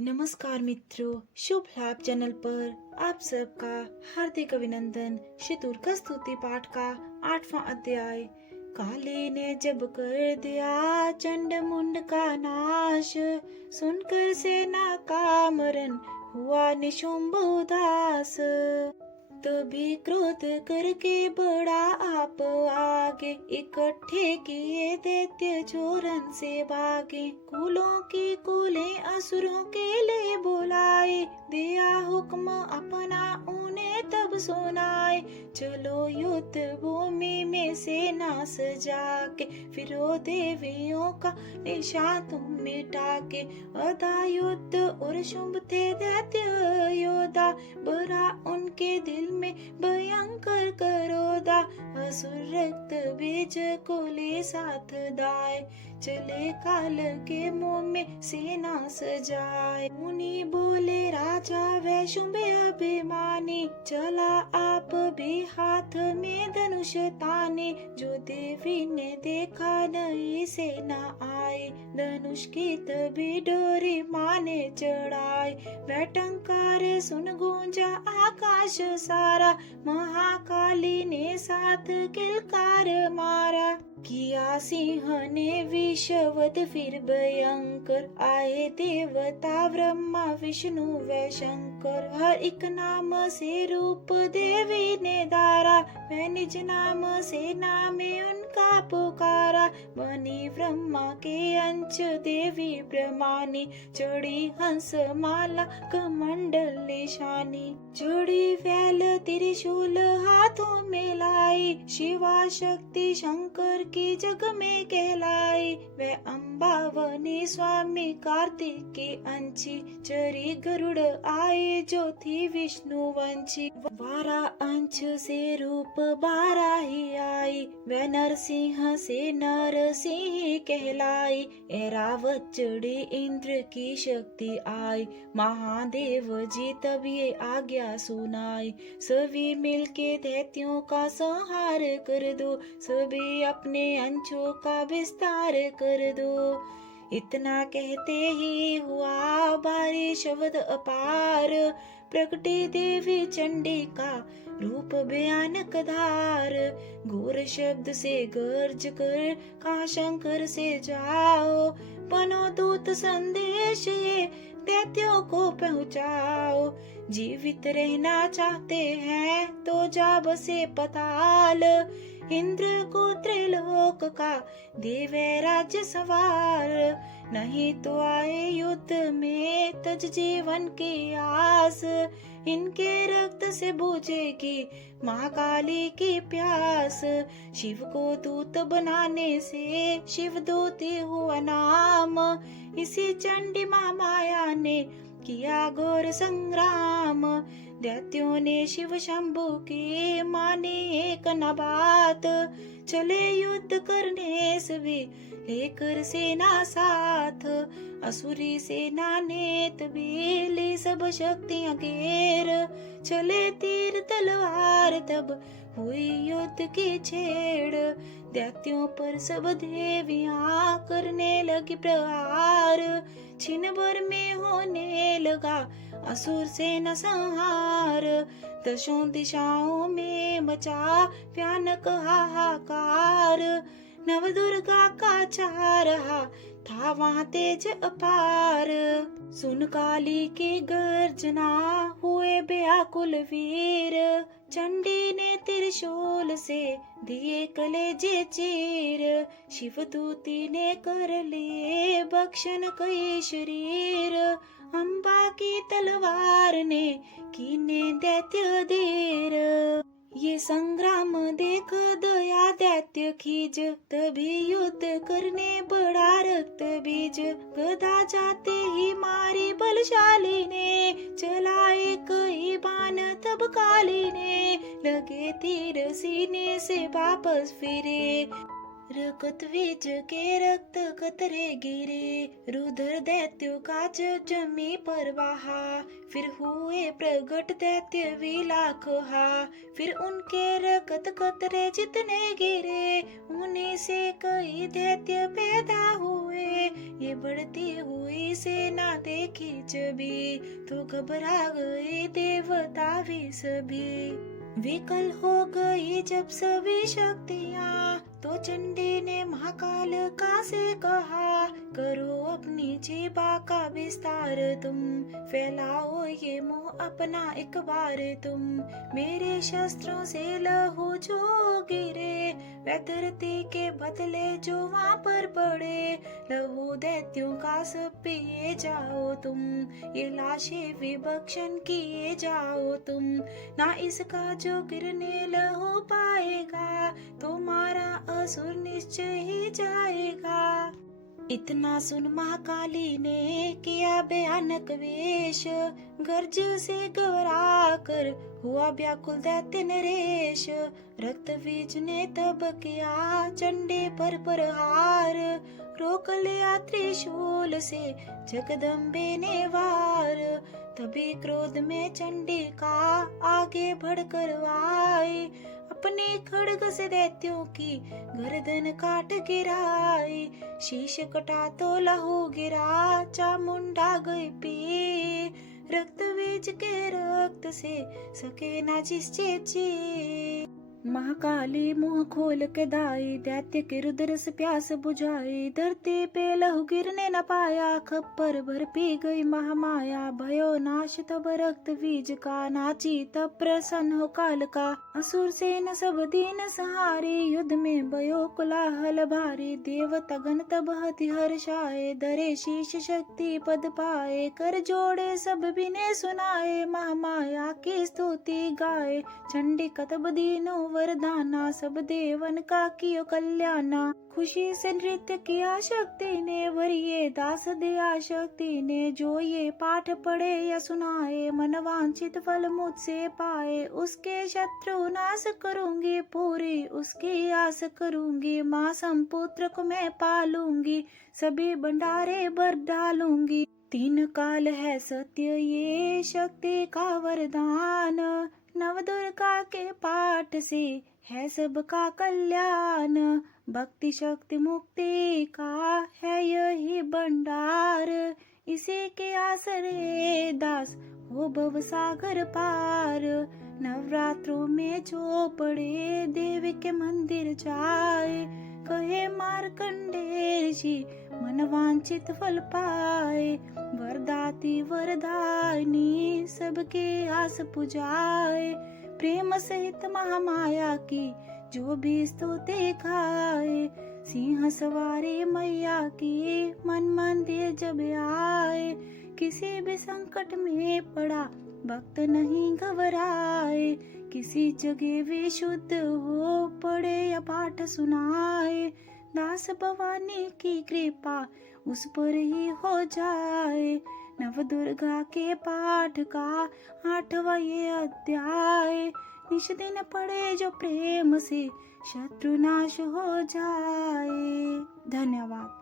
नमस्कार मित्रों, शुभ लाभ चैनल पर आप सबका हार्दिक अभिनंदन। श्री दुर्गा स्तुति पाठ का 8वां अध्याय। काली ने जब कर दिया चंड मुंड का नाश, सुनकर सेना का मरण हुआ निशुंभ उदास। तभी क्रोध करके बढ़ा आप आगे, इकट्ठे किए दैत्य चोरन से भागे। कुलों की कुलें असुरों के लिए बुलाए, दिया हुक्म अपना उन्हें तब सुनाए। चलो युद्ध भूमि में सेना सजा के, फिरो देवियों का निशान तुम मिटा के। अदा युद्ध और शुंभ थे दैत्य योद्धा, बड़ा उनके दिल में भयंकर करोदा। असुर रक्त बीज को ले साथ दाए, चले काल के मुंह में सेना सजाए। मुनि बोले राजा वै शुंभ अभिमानी, चला आप भी हाथ में धनुष ताने। जो देवी ने देखा नई सेना आए, धनुष की तभी डोरी माने चढ़ाए। वह टंकार सुन गूंजा आकाश सारा, महाकाली ने साथ किलकार मारा। किया सिंह ने विषवद फिर भयंकर, आए देवता ब्रह्मा विष्णु व शंकर। हर एक नाम से रूप देवी ने धारा, वह निज नाम से नाम उनका पुकारा। बनी ब्रह्मा के अंश देवी ब्रह्मानी, चढ़ी हंस माला कमंडल निशानी। जोड़ी वैल त्रिशूल हाथों में लाई, शिवा शक्ति शंकर की जग में कहलाई। वह अम्बावनी स्वामी कार्तिक की अंशी, चरी गरुड़ आए जो थी विष्णु वंशी। 12 अंश से रूप 12 ही आई, वह नरसिंह से नरसिंह कहलाई। ऐरावत चढ़ी इंद्र की शक्ति आई, महादेव जी तब ये आज्ञा सुनाई। सभी मिलके दैत्यों का संहार कर दो, सभी अपने अंशों का विस्तार कर दो। इतना कहते ही हुआ भारी शब्द अपार, प्रकटी देवी चंडी का रूप भयानक धार। घोर शब्द से गर्ज कर कहा शंकर से जाओ, बनो दूत संदेश ये दैत्यों को पहुँचाओ। जीवित रहना चाहते हैं तो जा बसे पताल, इंद्र को त्रिलोक का देवे राज्य सवार। नहीं तो आए युद्ध में तज जीवन की आस, इनके रक्त से बुझेगी महाकाली की प्यास। शिव को दूत बनाने से शिव दूती हुआ नाम, इसी चंडी माया ने किया घोर संग्राम। दैत्यों ने शिव शंभु की मानी एक न बात, चले युद्ध करने सभी लेकर सेना साथ। असुरी सेना ने तभी ली सब शक्तियां घेर, चले तीर तलवार तब हुई युद्ध की छेड़। दैत्यों पर सब देवियां करने लगी प्रहार, छिन भर में होने लगा असुर सेना संहार। दशों दिशाओं में मचा भयानक हाहाकार, नव दुर्गा का छा रहा था वहाँ तेज अपार। सुन काली की गर्जना हुए व्याकुल वीर, चंडी ने त्रिशूल से दिए कलेजे चीर। शिवदूती ने कर लिए भक्षण कई शरीर, अम्बा की तलवार ने कीने दैत्य धीर। ये संग्राम देख दया दैत्य खीज, तभी युद्ध करने बड़ा रक्त बीज। गदा जाते ही मारी बलशाली ने, चलाए कई बाण तब काली ने। लगे तीर सीने से वापस फिरे, रक्त बीज के रक्त कतरे गिरे। रुधिर दैत्यों का जमी पर बहा, फिर हुए प्रगट दैत्य विलाख हा। फिर उनके रक्त कतरे जितने गिरे, उन्हीं से कई दैत्य पैदा हुए। हुए, ये बढ़ती हुई सेना देखी जभी, तो घबरा गए देवता भी सभी। विकल हो गई जब सभी शक्तियाँ, तो चंडी ने महाकाल का से कहा, करो अपनी जीभा का विस्तार तुम, फैलाओ ये मोह अपना एक बार तुम। मेरे शस्त्रों से लहू जो गिरे, वह धरती के बदले जो वहाँ पर पड़े, लहू दैत्यों का सब पिए जाओ तुम, ये लाशें विभक्षण किए जाओ तुम। ना इसका जो गिरने लहू पाएगा, तुम्हारा असुर निश्चय ही जाएगा। इतना सुन महाकाली ने किया भयानक वेश, गर्ज से घबरा कर हुआ व्याकुल दैत्य नरेश। रक्त बीज ने तब किया चंडी पर प्रहार, रोक लिया त्रिशूल से जगदम्बे ने वार। तभी क्रोध में चंडी का आगे बढ़कर आए, अपने खड्ग से दैत्यों की गर्दन काट गिराई। शीश कटा तो लहू गिरा, चामुंडा गई पी, रक्त बीज के रक्त से सके ना जिससे जी। महाकाली मुंह खोल के दाई, दैत्य के रुद्र से प्यास बुझाई। धरती पे लहू गिरने न पाया, खप्पर भर पी गई महामाया। भयो नाश तब रक्त बीज का, नाची तब प्रसन्न हो काल का। असुर सेन सब दीन सहारे, युद्ध में भयो कोलाहल भारी। देवता गण तब हति हर्षाए, धरे शीश शक्ति पद पाए। कर जोड़े सब बिने सुनाए, महामाया की स्तुति गाए। चंडी कतब दीनो वरदाना, सब देवन का कियो कल्याणा। खुशी से नृत्य किया शक्ति ने, वरिये दास दिया शक्ति ने। जो ये पाठ पढ़े या सुनाए, मन वांछित फल मुझसे पाए। उसके शत्रु नाश करूंगी, पूरी उसकी आस करूंगी। माँ संपुत्र को मैं पालूंगी, सभी भंडारे भर डालूंगी। 3 काल है सत्य ये शक्ति का वरदान, नवदुर्गा के पाठ से है सबका कल्याण। भक्ति शक्ति मुक्ति का है यही भंडार, इसी के आसरे दास हो भव सागर पार। नवरात्रों में जो पड़े देवी के मंदिर जाए, कहे मार्कंडेय जी मन वांछित फल पाए। वरदाती वरदायिनी सबके आस पुजाए, प्रेम सहित महामाया की जो भी स्तुति गाए। सिंह सवारी मैया की मन मंदिर जब आए, किसी भी संकट में पड़ा भक्त नहीं घबराए। किसी जगह भी शुद्ध हो पड़े या पाठ सुनाए, दास भवानी की कृपा उस पर ही हो जाए। नव दुर्गा के पाठ का 8वां ये अध्याय, निश दिन पढ़े जो प्रेम से शत्रु नाश हो जाए। धन्यवाद।